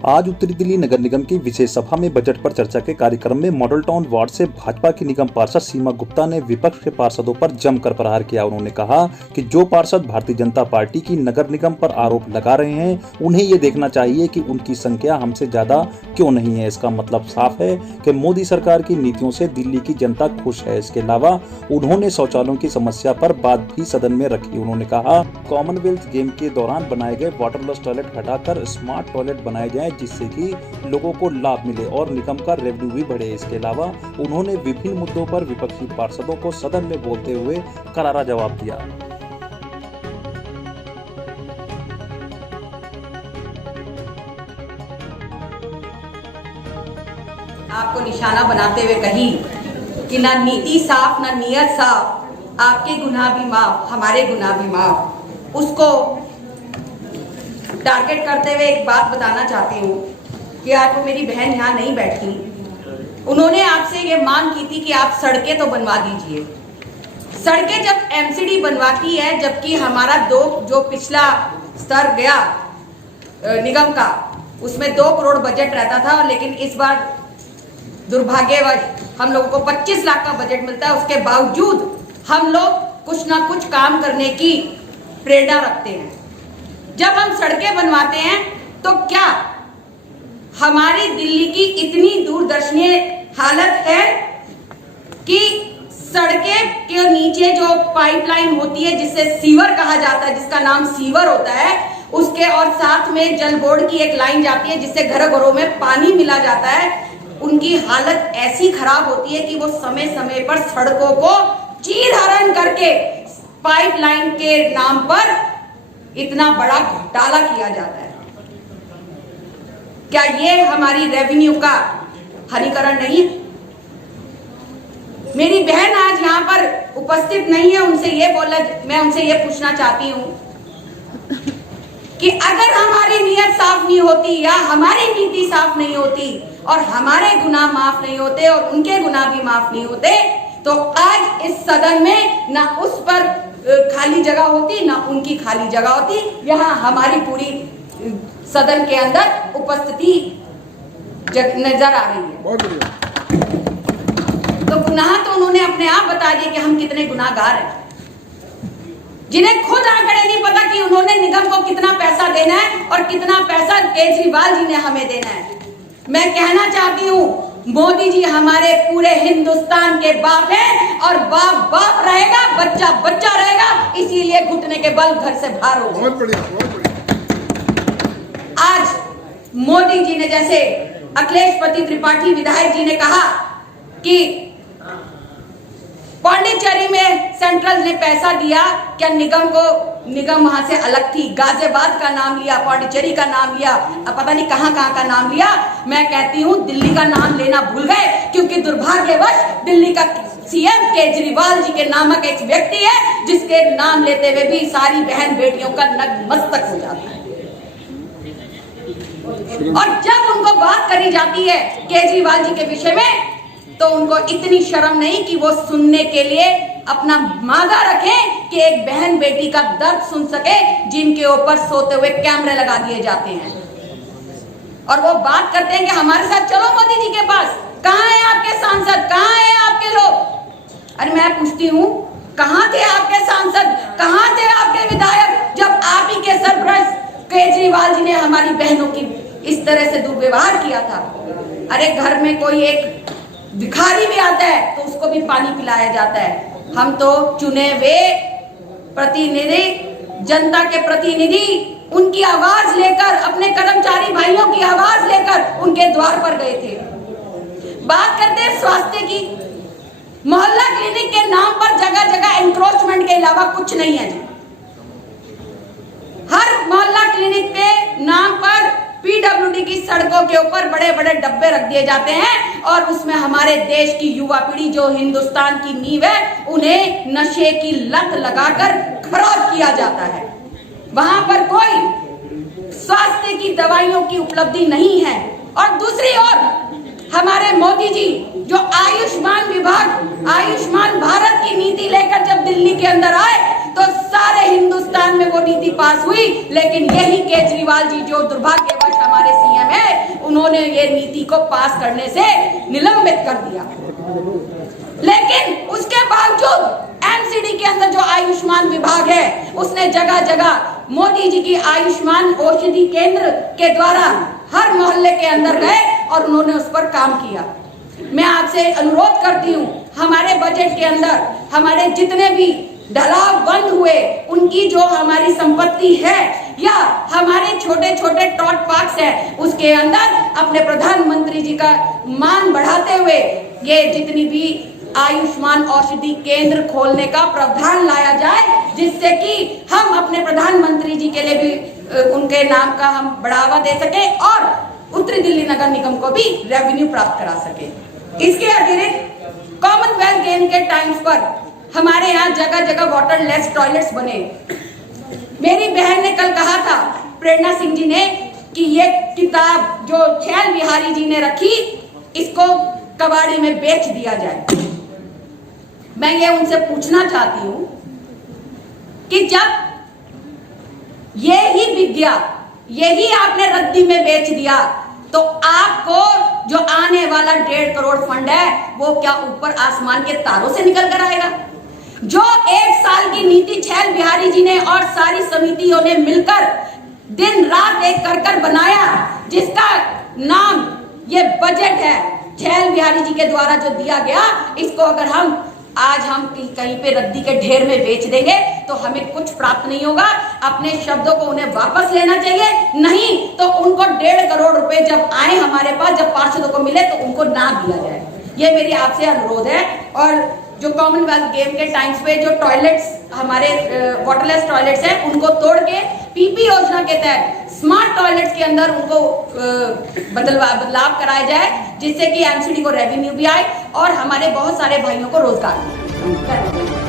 आज उत्तरी दिल्ली नगर निगम की विशेष सभा में बजट पर चर्चा के कार्यक्रम में मॉडल टाउन वार्ड से भाजपा की निगम पार्षद सीमा गुप्ता ने विपक्ष के पार्षदों पर जमकर प्रहार किया। उन्होंने कहा कि जो पार्षद भारतीय जनता पार्टी की नगर निगम पर आरोप लगा रहे हैं, उन्हें ये देखना चाहिए कि उनकी संख्या हमसे ज्यादा क्यों नहीं है। इसका मतलब साफ है कि मोदी सरकार की नीतियों से दिल्ली की जनता खुश है। इसके अलावा उन्होंने शौचालयों की समस्या पर बात भी सदन में रखी। उन्होंने कहा कॉमनवेल्थ गेम के दौरान बनाए गए वाटरलेस टॉयलेट हटाकर स्मार्ट टॉयलेट बनाए जाए, जिससे कि लोगों को लाभ मिले और निगम का रेवेन्यू भी बढ़े। इसके अलावा उन्होंने विभिन्न मुद्दों पर विपक्षी पार्षदों को सदन में बोलते हुए करारा जवाब दिया। आपको निशाना बनाते हुए कही कि ना नीति साफ ना नियत साफ, आपके गुनाह भी माफ हमारे गुनाह भी माफ। उसको टारगेट करते हुए एक बात बताना चाहती हूँ कि आज वो मेरी बहन यहाँ नहीं बैठी, उन्होंने आपसे ये मांग की थी कि आप सड़कें तो बनवा दीजिए। सड़कें जब एमसीडी बनवाती है, जबकि हमारा जो पिछला स्तर गया निगम का, उसमें 2 करोड़ बजट रहता था, लेकिन इस बार दुर्भाग्यवश हम लोगों को 25 लाख का बजट मिलता है। उसके बावजूद हम लोग कुछ ना कुछ काम करने की प्रेरणा रखते हैं। जब हम सड़कें बनवाते हैं तो क्या हमारी दिल्ली की इतनी दूरदर्शनीय हालत है कि सड़कें के नीचे जो पाइपलाइन होती है, जिसे सीवर कहा जाता है, जिसका नाम सीवर होता है, उसके और साथ में जल बोर्ड की एक लाइन जाती है जिससे घरों घरों में पानी मिला जाता है, उनकी हालत ऐसी खराब होती है कि वो समय समय पर सड़कों को चीर हरण करके पाइपलाइन के नाम पर इतना बड़ा घोटाला किया जाता है। क्या ये हमारी रेवेन्यू का हरीकरण नहीं है? मेरी बहन आज यहाँ पर उपस्थित नहीं है, मैं उनसे ये पूछना चाहती हूँ कि अगर हमारी नीयत साफ नहीं होती या हमारी नीति साफ नहीं होती और हमारे गुनाह माफ नहीं होते और उनके गुनाह भी माफ नहीं होते, तो आज इस सदन में ना उस पर खाली जगह होती ना उनकी खाली जगह होती। यहाँ हमारी पूरी सदन के अंदर उपस्थिति नजर आ रही है। तो गुनाह तो उन्होंने अपने आप बता दिए कि हम कितने गुनाहगार हैं, जिन्हें खुद आंकड़े नहीं पता कि उन्होंने निगम को कितना पैसा देना है और कितना पैसा केजरीवाल जी ने हमें देना है। मैं कहना चाहती हूँ, मोदी जी हमारे पूरे हिंदुस्तान के बाप हैं और बाप बाप रहेगा, बच्चा बच्चा रहेगा, इसीलिए घुटने के बल घर से बाहर हो। बहुत बढ़िया, बहुत बढ़िया। आज मोदी जी ने, जैसे अखिलेश पति त्रिपाठी विधायक जी ने कहा कि पांडिचेरी में सेंट्रल ने पैसा दिया, क्या निगम वहां से अलग थी? गाजियाबाद का नाम लिया, पांडिचेरी का नाम लिया, अब पता नहीं कहां कहां का नाम लिया। मैं कहती हूं दिल्ली का नाम लेना भूल गए, क्योंकि दुर्भाग्यवश दिल्ली का सीएम केजरीवाल जी के नामक एक व्यक्ति है जिसके नाम लेते हुए भी सारी बहन बेटियों का नतमस्तक हो जाता है। और जब उनको बात करी जाती है केजरीवाल जी के विषय में, तो उनको इतनी शर्म नहीं कि वो सुनने के लिए अपना मांगा रखें कि एक बहन बेटी का दर्द सुन सके, जिनके ऊपर सोते हुए कैमरे लगा दिए जाते हैं। और वो बात करते हैं कि हमारे साथ चलो मोदी जी के पास। कहां है आपके सांसद, कहां है आपके लोग? अरे मैं पूछती हूँ, कहां थे आपके सांसद, कहां थे आपके विधायक जब आप ही के सरपरस्त केजरीवाल जी ने हमारी बहनों की इस तरह से दुर्व्यवहार किया था? अरे घर में कोई एक भिखारी भी आता है तो उसको भी पानी पिलाया जाता है। हम तो चुने हुए प्रतिनिधि, जनता के प्रतिनिधि, उनकी आवाज लेकर, अपने कर्मचारी भाइयों की आवाज लेकर उनके द्वार पर गए थे। बात करते हैं स्वास्थ्य की। मोहल्ला क्लिनिक के नाम पर जगह जगह एनक्रोचमेंट के अलावा कुछ नहीं है। हर मोहल्ला क्लिनिक के नाम पर पीडब्ल्यूडी की सड़कों के ऊपर बड़े बड़े डब्बे रख दिए जाते हैं और उसमें हमारे देश की युवा पीढ़ी, जो हिंदुस्तान की नींव है, उन्हें नशे की लत लगाकर खराब किया जाता है। वहां पर कोई स्वास्थ्य की दवाइयों की उपलब्धि नहीं है। और दूसरी ओर हमारे मोदी जी जो आयुष्मान विभाग, आयुष्मान भारत की नीति लेकर जब दिल्ली के अंदर आए तो सारे हिंदुस्तान में वो नीति पास हुई, लेकिन यही केजरीवाल जी जो दुर्भाग्यवश हमारे सीएम में उन्होंने ये नीति को पास करने से निलंबित कर दिया। लेकिन उसके बावजूद एमसीडी के अंदर जो आयुष्मान विभाग है, उसने जगह जगह मोदी जी की आयुष्मान औषधि केंद्र के द्वारा हर मोहल्ले के अंदर गए और उन्होंने उस पर काम किया। मैं आपसे अनुरोध करती हूँ, हमारे बजट के अंदर हमारे जितने भी ढलाव बंद हुए, उनकी जो हमारी संपत्ति है या हमारे छोटे छोटे टॉट पार्क्स है, उसके अंदर अपने प्रधानमंत्री जी का मान बढ़ाते हुए ये जितनी भी आयुष्मान औषधि केंद्र खोलने का प्रावधान लाया जाए, जिससे कि हम अपने प्रधानमंत्री जी के लिए भी उनके नाम का हम बढ़ावा दे सके और उत्तरी दिल्ली नगर निगम को भी रेवेन्यू प्राप्त करा सके। इसके अतिरिक्त कॉमनवेल्थ गेम के टाइम्स पर हमारे यहाँ जगह जगह वाटरलेस टॉयलेट्स बने। मेरी बहन ने कल कहा था, प्रेरणा सिंह जी ने, कि ये किताब जो छैल बिहारी जी ने रखी, इसको कबाड़ी में बेच दिया जाए। मैं ये उनसे पूछना चाहती हूं कि जब ये ही विद्या, यही आपने रद्दी में बेच दिया, तो आपको जो आने वाला 1.5 करोड़ फंड है, वो क्या ऊपर आसमान के तारों से निकल कर आएगा? जो 1 साल की नीति छैल बिहारी जी ने और सारी समितियों ने मिलकर दिन रात एक कर बनाया, जिसका नाम ये बजट है, छैल बिहारी जी के द्वारा जो दिया गया, इसको अगर हम आज कहीं पे रद्दी के ढेर में बेच देंगे तो हमें कुछ प्राप्त नहीं होगा। अपने शब्दों को उन्हें वापस लेना चाहिए, नहीं तो उनको 1.5 करोड़ रुपए जब आए हमारे पास, जब पार्षदों को मिले, तो उनको ना दिया जाए। ये मेरी आपसे अनुरोध है। और जो कॉमनवेल्थ गेम के टाइम्स पे जो टॉयलेट्स हमारे वाटरलेस टॉयलेट्स हैं, उनको तोड़ के पीपी योजना के तहत स्मार्ट टॉयलेट्स के अंदर उनको बदलाव कराया जाए, जिससे कि एमसीडी को रेवेन्यू भी आए और हमारे बहुत सारे भाइयों को रोजगार मिले।